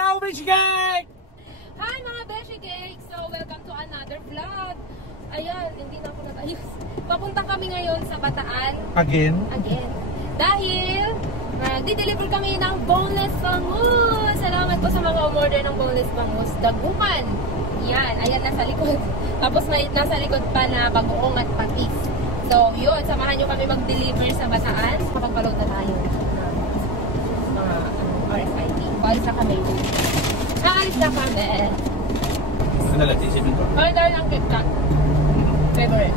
Hello, Beshi Cake! Hi mga Beshi Cake! So, welcome to another vlog. Ayan, hindi na ako nag-ayos. Papunta kami ngayon sa Bataan. Again? Dahil, di-deliver kami ng boneless bangus. Salamat po sa mga umorder ng boneless bangus. Dagupan. Yan, ayan nasa likod. Tapos may nasa likod pa na bagoong at patis. So, yun, samahan nyo kami mag-deliver sa Bataan. Kapag-paload na tayo. Mga RFID. Paalis na kami. Aalis na kami. Ano lang, sisipin ko? Order ng KitKat. Favorite.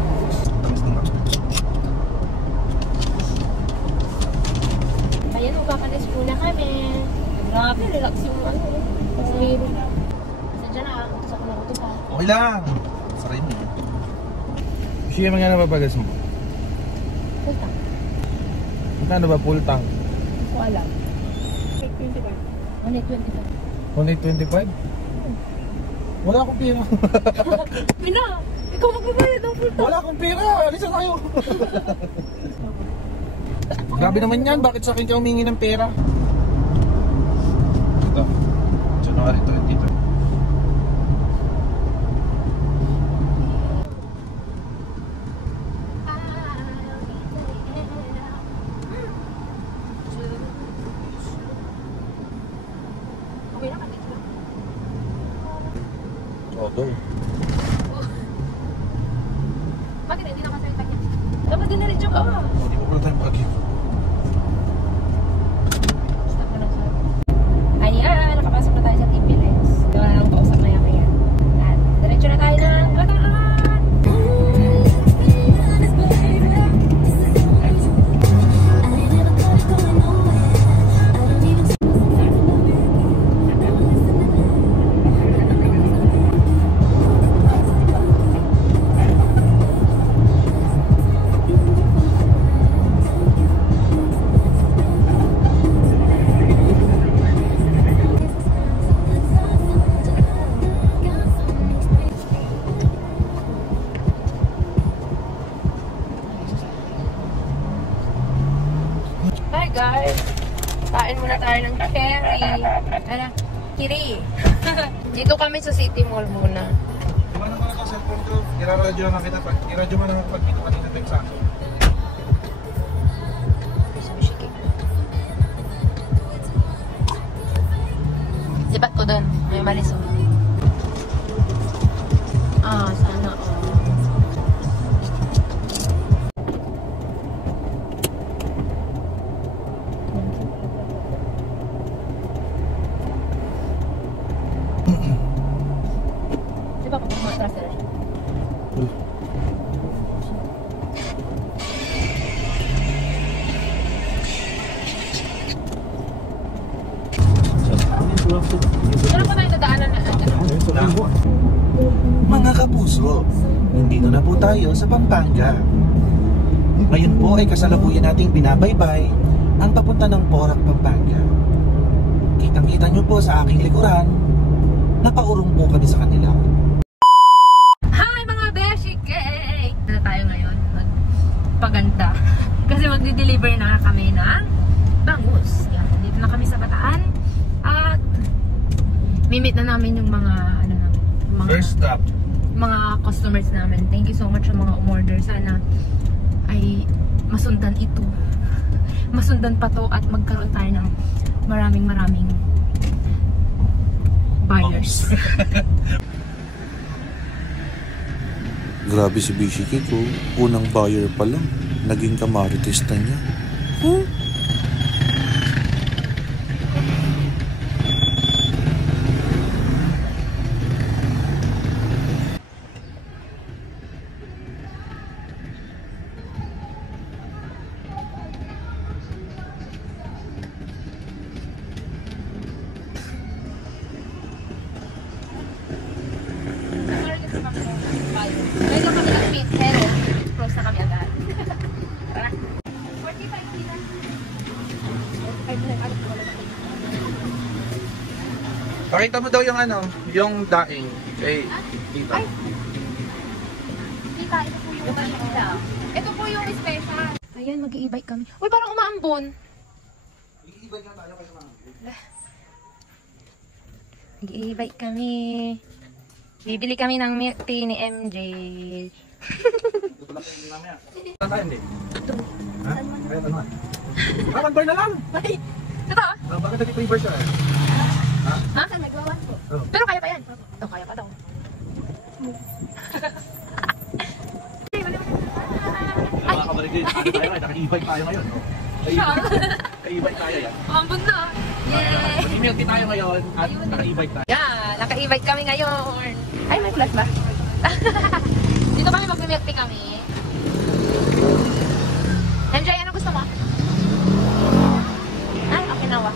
Ayan, magpapalis muna kami. Grabe, relax yung ano. Kasi, sadya na, gusto ko na ito pa. Okay lang. Saray mo. Siya mga napapagas mo? Full tank. Magkano ba full tank? Hindi ko alam. 125. 125? Wala akong pera. Pina, ikaw magbabayad ng full tank. Wala akong pera. Alisa tayo. Grabe naman yan. Bakit sa akin ka humingi ng pera? Ito. January 22. Go. Bakit hindi nakasalita niya? Dapat din na-reach ka. Hindi ko pala tayong pag-give. Stop na lang siya. Ayan, nakapasok na tayo sa TPLX. Gawa na lang pausap na yan. At diretso na tayo ng Bataan! Hi guys! Kain muna tayo ng kiri. Dito kami sa City Mall muna. Diba naman ako sa cellphone ko? Iraradyo lang kita. Iradyo mo naman pag dito kanina text sa akin. Sipat ko doon. May malis. Sana Diba kung matras na siya? Meron pa tayo nadaanan na Mga kapuso, nandito na po tayo sa Pampanga. Ngayon po ay kasalukuyan nating binabaybay ang papunta ng Porac, Pampanga. Kitang-kita nyo po sa aking likuran, napaurong po kami sa kanila. Hi mga Beshi Cake! Na tayo ngayon magpaganda. Kasi magdi-deliver na kami ng bangus. Yan, dito na kami sa Bataan. At mimit na namin yung mga First stop. Mga customers namin. Thank you so much sa mga umorder. Sana ay masundan ito. Masundan pa to at magkaroon tayo ng maraming buyers. Grabe si Beshi Cake, oh. Unang buyer pa lang, naging kamarites na niya. Ngayon lang kami nag-meet, pero close na kami agad. Tara. 45 kina. 45 na. Pakita mo daw yung yung daing. Kay Tita. Ay! Tita, ito po yung ito po yung special. Ayan, mag-i-e-bike kami. Uy, parang umaambon. Mag-i-bike na tayo kayo mga. Nag-i-bike kami. Bibili kami ng milk tea ni MJ. Ito lang kayo mamaya. Saan tayo, hindi? Ha? Kaya ano nga? One bar na lang! Ay, totoo? Bakit nag-3 bar siya? Ha? Ha? Nagwawan po. Pero kaya pa yan. Oh, kaya pa daw. Mga kabarigay, ano tayo ngayon? Naka-e-bike tayo ngayon. No? Naka-e-bike tayo yan. Ang bunda. Yay! Mag-milk tea tayo ngayon at naka-e-bike tayo. Yeah, naka-e-bike kami ngayon. Ay, may flash ba? Dito kami mag-milk tea kami. MJ, ano gusto mo? Ay, okay na wa.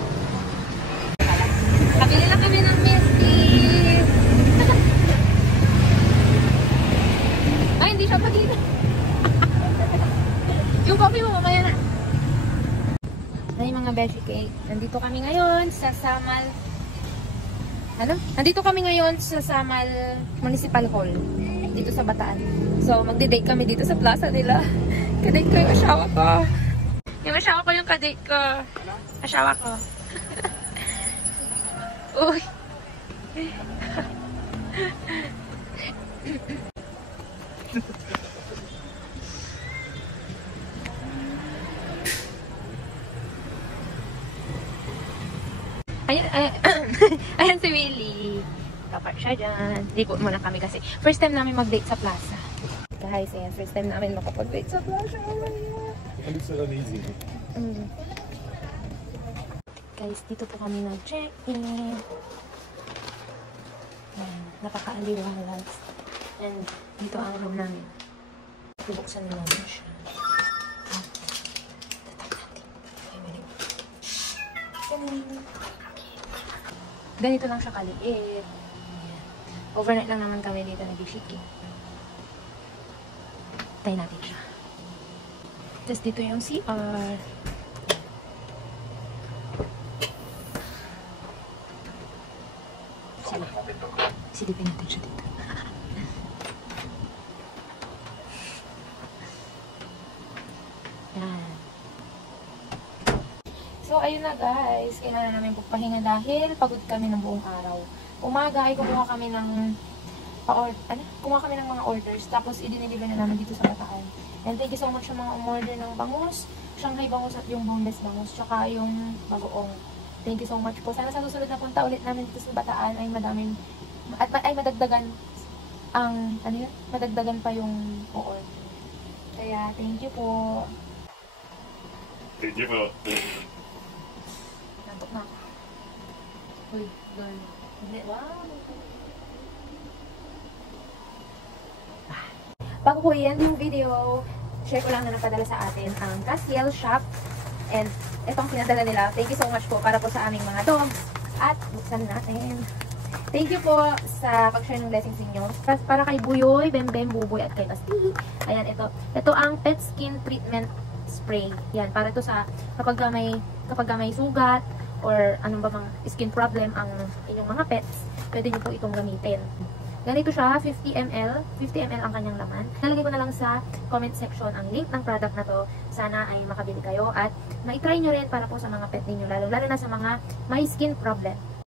Kabili lang kami ng milk tea. Ay, hindi siya pagina. Yung coffee mo, mamaya na. Ay, mga beshi cake. Nandito kami ngayon sa Samal. Ano? Nandito kami ngayon sa Samal Municipal Hall. Dito sa Bataan. So, magdi-date kami dito sa plaza nila. Kadate ko yung asawa ko. Yung asawa ko yung kadate ko. Asawa ko. Uy. Ayan si Willie. Kapark siya dyan. Ligo muna kami kasi first time namin mag-date sa plaza. Guys, ayan. First time namin makapag-date sa plaza. It looks so amazing. Guys, dito po kami nag-check-in. Napaka-aliwalas. And dito ang room namin. Bubuksan na namin siya. Ganito lang siya kaliit. Overnight lang naman kami dito nag-shiki. Tayo natin siya. Tapos dito yung CR. Silipin natin siya dito. Yan. So, ayun na guys. Kailangan namin pagpahinga dahil pagod kami ng buong araw. Umaga ay kumuha kami ng kumuha kami ng mga orders. Tapos, i-deliver na namin dito sa Bataan. And thank you so much sa mga umorder ng bangus. Shanghai bangus at yung boneless bangus. Tsaka yung bagoong. Thank you so much po. Sana sa susunod na punta ulit namin dito sa Bataan ay madaming at ay madagdagan ang madagdagan pa yung order. Kaya thank you po. Thank you po. Nantok na. Uy, girl. Wow. Bago po yan yung video, share ko lang na napadala sa atin ang Castiel Shop. And itong pinadala nila. Thank you so much po para po sa aming mga dogs. At buksan natin. Thank you po sa pag-share ng blessings ninyo. Para kay Buyoy, Bembem, Buboy at kay Basti. Ayan, ito. Ito ang Pet Skin Treatment Spray. Yan, para ito sa kapag may sugat or anong ba mang skin problem ang inyong mga pets, pwede nyo po itong gamitin. Ganito siya, 50 ml. 50 ml ang kanyang laman. Nalagay ko na lang sa comment section ang link ng product na to. Sana ay makabili kayo at ma-try nyo rin para po sa mga pet ninyo, lalo na sa mga may skin problem.